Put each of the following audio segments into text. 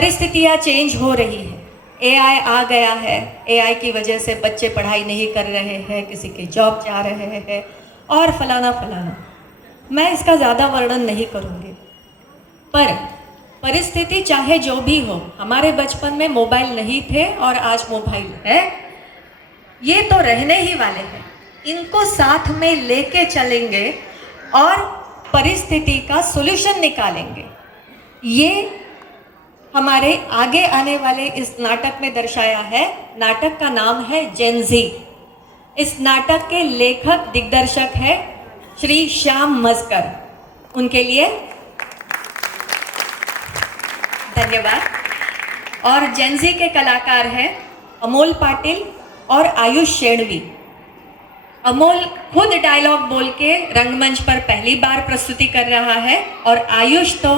परिस्थितियाँ चेंज हो रही है, एआई आ गया है, एआई की वजह से बच्चे पढ़ाई नहीं कर रहे हैं, किसी के जॉब जा रहे हैं और फलाना फलाना। मैं इसका ज़्यादा वर्णन नहीं करूँगी, पर परिस्थिति चाहे जो भी हो, हमारे बचपन में मोबाइल नहीं थे और आज मोबाइल है, ये तो रहने ही वाले हैं। इनको साथ में लेके चलेंगे और परिस्थिति का सॉल्यूशन निकालेंगे। ये हमारे आगे आने वाले इस नाटक में दर्शाया है। नाटक का नाम है जेन ज़ी। इस नाटक के लेखक दिग्दर्शक है श्री श्याम मस्कर। उनके लिए धन्यवाद। और जेन ज़ी के कलाकार हैं अमोल पाटिल और आयुष शेणवी। अमोल खुद डायलॉग बोल के रंगमंच पर पहली बार प्रस्तुति कर रहा है और आयुष तो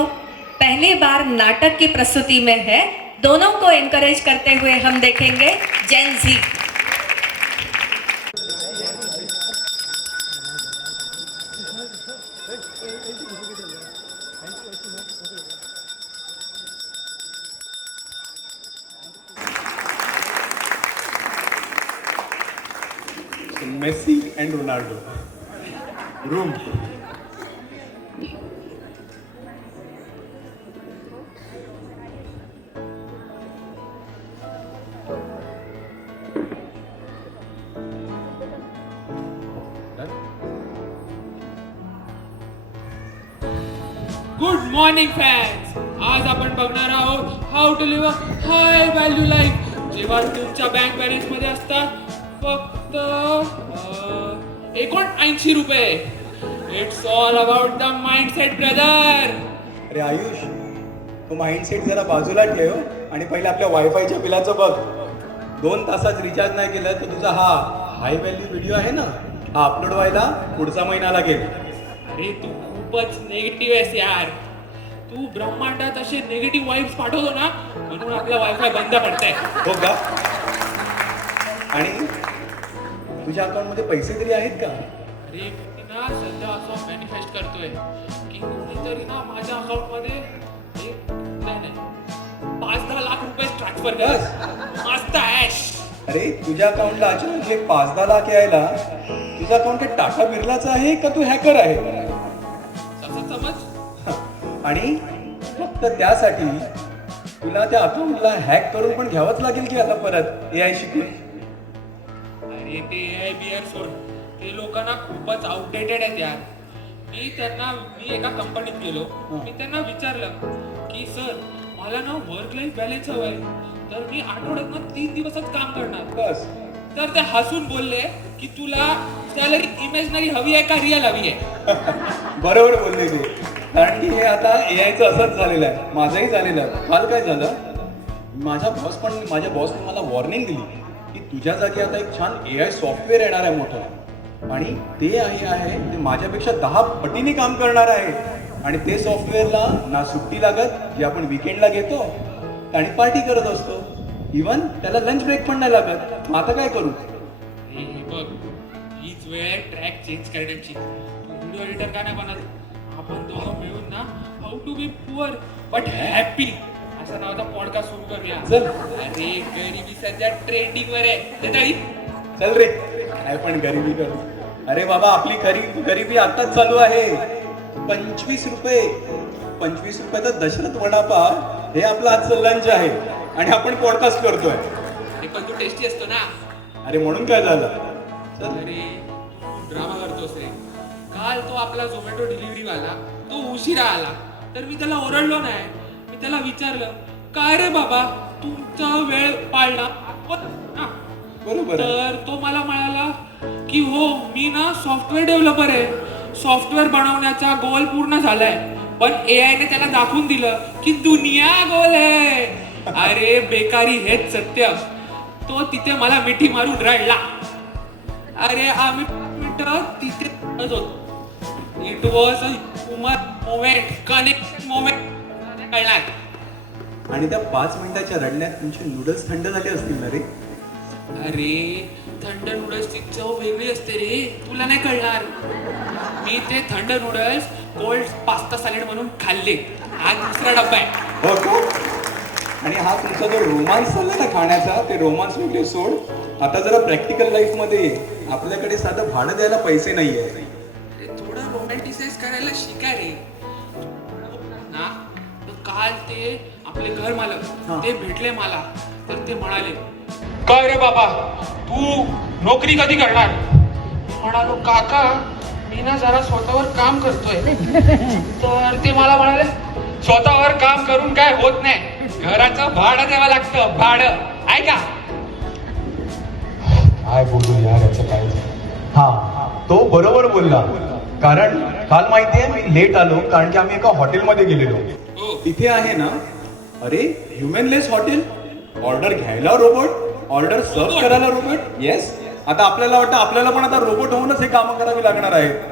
पहली बार नाटक की प्रस्तुति में है। दोनों को एनकरेज करते हुए हम देखेंगे Gen Z. Messi and Ronaldo. Room. Good morning fans. आज आपण बघणार आहोत how to live a high value life. जेव्हा तुमच्या बँक बॅलन्स मध्ये असतात फक्त 79 रुपये. It's all about the mindset brother. अरे आयुष, तो माइंडसेट जरा बाजूला ठेव आणि पहिले आपल्या वायफायच्या बिलाचं बघ. 2 तासाच रिचार्ज नाही केलं तर तुझा हा हाय व्हॅल्यू व्हिडिओ आहे ना, हा अपलोड व्हायला पुढचा महिना लागेल. अरे तू खूपच निगेटिव्ह आहेस यार. तू ब्रह्मांडात असे निगेटिव्ह वाईब्स पाठवतो ना, म्हणून आपला वायफाय बंद पडतंय. हो का? आणि तुझ्या अकाउंटमध्ये पैसे तरी आहेत का? अरे मी ना सध्या असं मॅनिफेस्ट करतोय की कोणीतरी ना माझ्या अकाउंटमध्ये नाही 5-10 लाख रुपये ट्रान्सफर कर. मस्त ॲश. अरे तुझ्या अकाउंटला अचानक एक 5-10 लाख यायला तुझं अकाउंट काय टाटा बिर्लाचं आहे का तू हॅकर आहे? असं समज. आणि फक्त त्यासाठी तुला त्या अकाउंटला हॅक करून पण घ्यावंच लागेल की आता परत एआय शिकून? अरे ते एआय बिअर सोड, ते लोकांना खूपच आउटडेटेड आहेत यार. मी एका कंपनीत गेलो. मी त्यांना विचारलं की सर मला ना वर्क लाईफ बॅलन्स हवं आहे, तर मी आठवड्यात 3 दिवसच काम करणार. बस. तर ते हसून बोलले की तुला सॅलरी इमॅजिनरी हवी आहे का रिअल हवी आहे? बरोबर बोलले ते. कारण की हे आता एआयचं असंच झालेलं आहे. माझंही झालेलं आहे. काल काय झालं, माझ्या बॉसने मला वॉर्निंग दिली की तुझ्या जागी आता एक छान एआय सॉफ्टवेअर येणार आहे मोठं, आणि ते आहे ते माझ्यापेक्षा 10 पटीने काम करणार आहे. आणि ते सॉफ्टवेअरला ना सुट्टी लागत, जी आपण विकेंडला घेतो आणि पार्टी करत असतो. इवन त्याला लंच ब्रेक पण नाही लागत. मग आता काय करू? हे बघ, हीच वेळ आहे ट्रॅक चेंज करण्याची. तू व्हिडिओ एडिटर का नाही बनत? आपण दोघं मिळून ना how to be poor but happy असा नावाचा पॉडकास्ट सुरू करूया. चल. अरे गरिबी सध्या ट्रेंडिंग वर आहे. चल रे, काय पण गरिबी करू. अरे बाबा, आपली गरिबी आताच चालू आहे. 25 रुपये तर दशरथ वडापाव हे आपलं आजचं लंच आहे आणि आपण पॉडकास्ट करतोय. हे पण तू टेस्टी असतो ना. अरे म्हणून काय झालं? चल. अरे तू ड्रामा करतोस रे. काल तो आपला झोमॅटो डिलिव्हरी वाला तो उशिरा आला, तर मी त्याला ओरडलो नाही. मी त्याला विचारलं काय रे बाबा तुमचा वेळ पाळला बरोबर. तर तो मला म्हणाला की हो मी ना सॉफ्टवेअर डेव्हलपर आहे. सॉफ्टवेअर बनवण्याचा गोल पूर्ण झालाय, पण एआय ने त्याला दाखवून दिलं की दुनिया गोल आहे. अरे बेकारी हेच सत्य. तो तिथे मला मिठी मारून रडला. अरे आम्ही तिथे होतो. It was a human moment, connect moment कळणार. आणि त्या 5 मिनिटाच्या रडण्यात तुमचे नूडल्स थंड झाले असतील ना रे? अरे थंड नूडल्सची चव वेगळी असते रे, तुला नाही कळणार. मी ते थंड नूडल्स कोल्ड पास्ता सॅलेड म्हणून खाल्ले. हा 2रा डब्बा आहे. हो का? आणि हा तुमचा जो रोमांस चालला ना खाण्याचा, ते रोमांस वगैरे सोड, आता जरा प्रॅक्टिकल लाईफ मध्ये ये. आपल्याकडे साधं भाडं द्यायला पैसे नाहीये. थोडं रोमॅन्टिसाइज करायला शिका रे ना. तर काल ते आपले घर मालक हा. ते भेटले मला, तर ते म्हणाले, काय रे बाबा तू नोकरी कधी करणार? म्हणालो काका मी ना जरा स्वतःवर काम करतोय. तर ते मला म्हणाले स्वतःवर काम करून काय होत नाही, घराचं भाडं द्यावं लागतं, भाडं. ऐका काय बोलू यार याचं काय. हा, तो बरोबर बोलला. कारण काल माहितीये मी लेट आलो कारण की आम्ही एका हॉटेलमध्ये गेलेलो. हो. तिथे आहे ना, अरे ह्युमनलेस हॉटेल, ऑर्डर घ्यायला रोबोट, ऑर्डर सर्व करायला रोबोट. येस, आता आपल्याला वाटतं आपल्याला पण आता रोबोट होऊनच हे कामं करावी लागणार आहेत.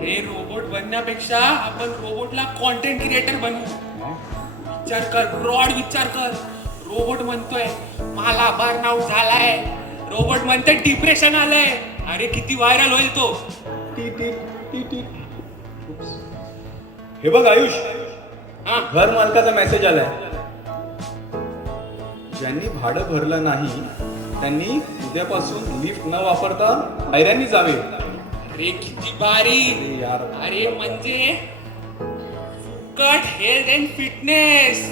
हे रोबोट बनण्यापेक्षा आपण रोबोटला कॉन्टेंट क्रिएटर बनवू. विचार कर, ब्रॉड विचार कर. रोबोट म्हणतोय मला बर्नआउट झालाय, रोबोट म्हणतोय डिप्रेशन आलंय. अरे किती व्हायरल होईल तो. T T T T. हे बघ आयुष, हा घर मालकाचा मेसेज आलाय. ज्यांनी भाडं भरलं नाही त्यांनी उद्यापासून लिफ्ट न वापरता पायऱ्यांनी जावे. अरे किती भारी. अरे यार. अरे म्हणजे फुकट हेल्थ अँड फिटनेस.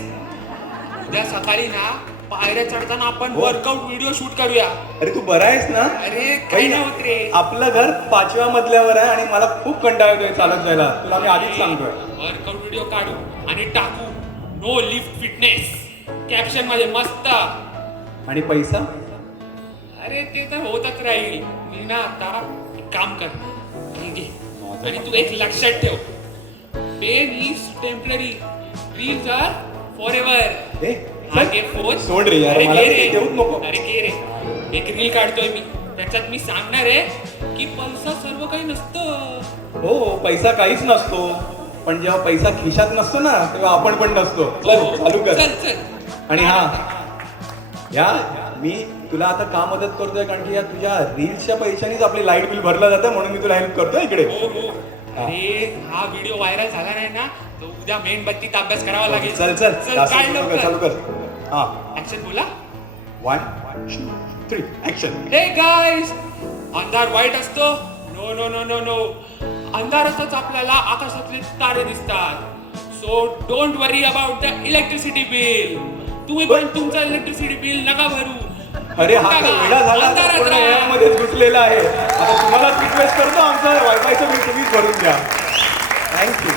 उद्या सकाळी ना पायऱ्या चढताना आपण हो. वर्कआउट व्हिडिओ शूट करूया. अरे तू बरा आहेस ना? अरे काही नाही होत रे. आपलं घर 5व्या मजल्यावर आहे आणि मला खूप कंटाळा येतोय चालत जायला. तुला मी आधीच सांगतोय. वर्कआउट व्हिडिओ काढू आणि टाकू, नो लिफ्ट फिटनेस कॅप्शन मध्ये मस्त. आणि पैसा? अरे ते तर होतच राहील. मी ना आता एक काम कर, हे घे. आणि तू एक लक्षात ठेव, pain is temporary, dreams are forever. ए, हा घे फोन. सोड रे यार, अरे मला घे ते देऊच नको. अरे घे रे. एक रील काढतोय मी, त्याच्यात मी सांगणार आहे की पैसा सर्व काही नसतं. हो, पैसा काहीच नसतो, पण जेव्हा पैसा खिशात नसतो ना तेव्हा आपण पण नसतो. चल चालू कर. चल चल. आणि हा या, मी तुला आता का मदत करतोय कारण की या तुझ्या रील्सच्या पैशानीच आपली लाईट बिल भरलं जातं, म्हणून मी तुला हेल्प करतोय इकडे. हो हो. अरे हा व्हिडिओ व्हायरल झाला नाही ना तर उद्या मेणबत्तीत अभ्यास करावा लागेल. चल चल जास्त काय बोलू नका, चालू कर. हा, ऍक्शन बोला. 1 2 3 ऍक्शन. हे गाईज, अंधार वाईट असतो? No no no no no. अंधारातच आपल्याला आकाशातले तारे दिसतात. So don't worry about the electricity bill. तुम्ही पण तुमचं इलेक्ट्रिसिटी बिल नका भरू. अरे हा तर वेळा झाला, अंधारात पूर्ण राहा. वेळामध्येच घुसलेला आहे. आता तुम्हाला रिक्वेस्ट करतो आमचं वायफायचं बिल तुम्हीच भरून द्या. थँक्यू.